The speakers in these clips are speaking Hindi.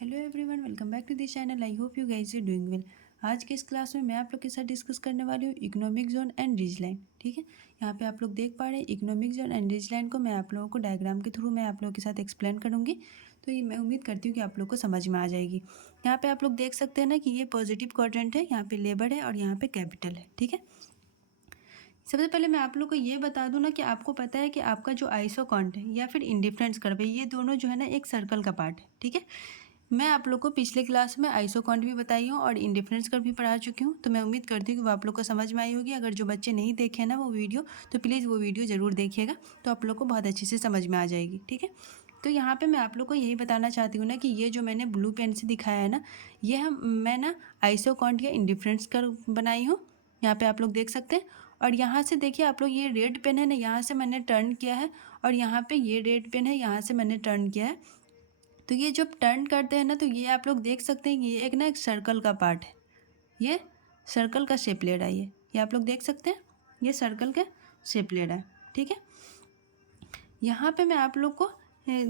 Hello everyone, welcome back to this channel. I hope you guys are doing well. आज के इस क्लास में मैं आप लोग के साथ डिस्कस करने वाली हूँ economic zone and ridge line. ठीक है, यहाँ पे आप लोग देख पा रहे हैं economic zone and ridge line को मैं आप लोगों को डायग्राम के थ्रू मैं आप लोगों के साथ एक्सप्लेन करूँगी। तो ये मैं उम्मीद करती हूँ कि आप लोग को समझ में आ जाएगी। यहाँ पे आप लोग देख सकते हैं ना कि ये पॉजिटिव क्वाड्रेंट है, यहाँ पे लेबर है और यहाँ पे कैपिटल है। ठीक है, सबसे पहले मैं आप लोग को ये बता दूं ना कि आपको पता है कि आपका जो आइसोकॉन्ट है या फिर इंडिफरेंस कर्व है, ये दोनों जो है ना एक सर्कल का पार्ट है। ठीक है, मैं आप लोग को पिछले क्लास में आइसोकॉन्ट भी बताई हूँ और इंडिफरेंस कर्व भी पढ़ा चुकी हूँ। तो मैं उम्मीद करती हूँ कि वो आप लोग को समझ में आई होगी। अगर जो बच्चे नहीं देखे ना वो वीडियो, तो प्लीज़ वो वीडियो ज़रूर देखिएगा, तो आप लोग को बहुत अच्छे से समझ में आ जाएगी। ठीक है, तो यहाँ पे मैं आप लोग को यही बताना चाहती हूँ ना कि ये जो मैंने ब्लू पेन से दिखाया है ना, ये मैं ना आइसोकॉन्ट या इंडिफरेंस कर्व बनाई हूँ। यहाँ पे आप लोग देख सकते हैं। और यहाँ से देखिए आप लोग, ये रेड पेन है ना, यहाँ से मैंने टर्न किया है और यहाँ पे ये रेड पेन है, यहाँ से मैंने टर्न किया है। तो ये जब टर्न करते हैं ना, तो ये आप लोग देख सकते हैं कि ये एक ना एक सर्कल का पार्ट है, ये सर्कल का शेप ले रहा है। ये आप लोग देख सकते हैं, ये सर्कल का शेप ले रहा है। ठीक है, यहाँ पे मैं आप लोग को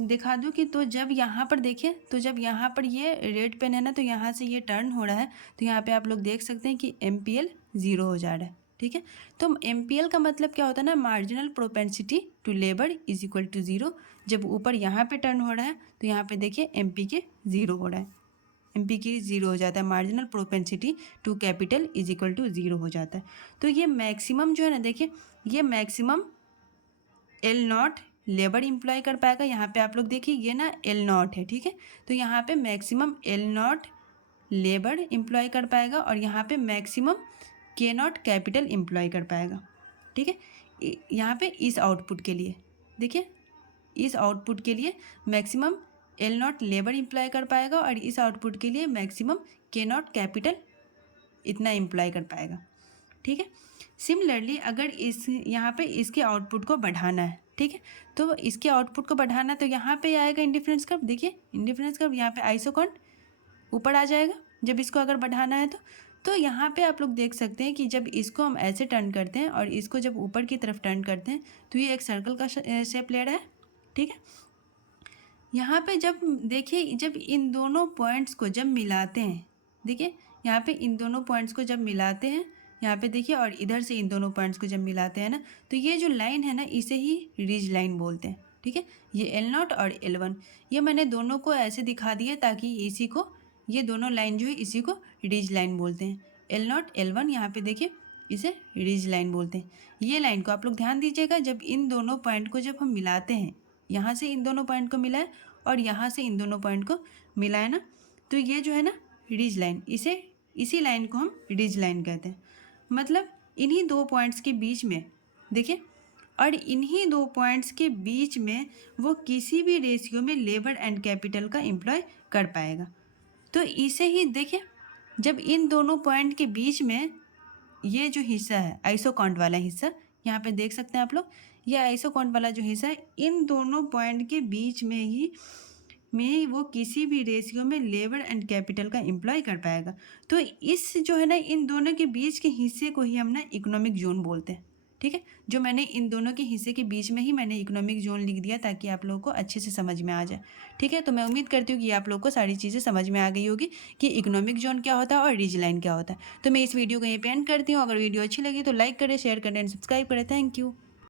दिखा दूँ कि तो जब यहाँ पर देखिए, तो जब यहाँ पर ये रेड पेन है ना, तो यहाँ से ये टर्न हो रहा है, तो यहाँ पे आप लोग देख सकते हैं कि MPL 0 हो जा रहा है। ठीक है, तो MPL का मतलब क्या होता है ना, marginal propensity to labour is equal to 0। जब ऊपर यहाँ पे टर्न हो रहा है तो यहाँ पे देखिए MPK 0 हो रहा है, MPK 0 हो जाता है, marginal propensity to capital is equal to 0 हो जाता है। तो ये मैक्सिमम जो है ना, देखिए ये मैक्सिमम L0 लेबर इम्प्लॉय कर पाएगा। यहाँ पे आप लोग देखिए ये ना L0 है। ठीक है, तो यहाँ पे मैक्सिमम L0 लेबर इम्प्लॉय कर पाएगा और यहाँ पे मैक्सिमम K0 कैपिटल इम्प्लॉय कर पाएगा। ठीक है, यहाँ पे इस आउटपुट के लिए देखिए, इस आउटपुट के लिए मैक्सिमम L0 लेबर इम्प्लॉय कर पाएगा और इस आउटपुट के लिए मैक्सिमम K0 कैपिटल इतना इम्प्लॉय कर पाएगा। ठीक है, सिमिलरली अगर इस यहाँ पे इसके आउटपुट को बढ़ाना है, ठीक है, तो इसके आउटपुट को बढ़ाना, तो यहाँ पे आएगा इंडिफरेंस कर्व। देखिए इंडिफरेंस कर्व, यहाँ पे आइसोकॉन्ट ऊपर आ जाएगा जब इसको अगर बढ़ाना है तो यहाँ पे आप लोग देख सकते हैं कि जब इसको हम ऐसे टर्न करते हैं और इसको जब ऊपर की तरफ टर्न करते हैं तो ये एक सर्कल का शेप ले रहा है। ठीक है, यहाँ पे जब देखिए, जब इन दोनों पॉइंट्स को जब मिलाते हैं, देखिए यहाँ पे इन दोनों पॉइंट्स को जब मिलाते हैं, यहाँ पे देखिए, और इधर से इन दोनों पॉइंट्स को जब मिलाते हैं ना, तो ये जो लाइन है ना, इसे ही रिज लाइन बोलते हैं। ठीक है, ये L0 और L1, ये मैंने दोनों को ऐसे दिखा दिया ताकि इसी को, ये दोनों लाइन जो है इसी को रिज लाइन बोलते हैं। L0 L1, यहाँ पे देखिए इसे रिज लाइन बोलते हैं। ये लाइन को आप लोग ध्यान दीजिएगा, जब इन दोनों पॉइंट को जब हम मिलाते हैं, यहाँ से इन दोनों पॉइंट को मिलाए और यहाँ से इन दोनों पॉइंट को मिलाए ना, तो ये जो है ना रिज लाइन, इसी लाइन को हम रिज लाइन कहते हैं। मतलब इन्हीं दो पॉइंट्स के बीच में देखिए, और इन्हीं दो पॉइंट्स के बीच में वो किसी भी रेशियो में लेबर एंड कैपिटल का एम्प्लॉय कर पाएगा। तो इसे ही देखिए, जब इन दोनों पॉइंट के बीच में ये जो हिस्सा है आइसोकॉन्ट वाला हिस्सा, यहाँ पे देख सकते हैं आप लोग, ये आइसोकॉन्ट वाला जो हिस्सा है, इन दोनों पॉइंट के बीच में वो किसी भी रेशियो में लेबर एंड कैपिटल का एम्प्लॉय कर पाएगा। तो इस जो है ना, इन दोनों के बीच के हिस्से को ही हम ना इकोनॉमिक जोन बोलते हैं। ठीक है, जो मैंने इन दोनों के हिस्से के बीच में ही मैंने इकोनॉमिक जोन लिख दिया ताकि आप लोगों को अच्छे से समझ में आ जाए। ठीक है, तो मैं उम्मीद करती हूँ कि आप लोगों को सारी चीज़ें समझ में आ गई होगी कि इकोनॉमिक जोन क्या होता है और रिज लाइन क्या होता है। तो मैं इस वीडियो को यहीं पे एंड करती हूँ। अगर वीडियो अच्छी लगी तो लाइक करें, शेयर करें एंड सब्सक्राइब करें। Thank you.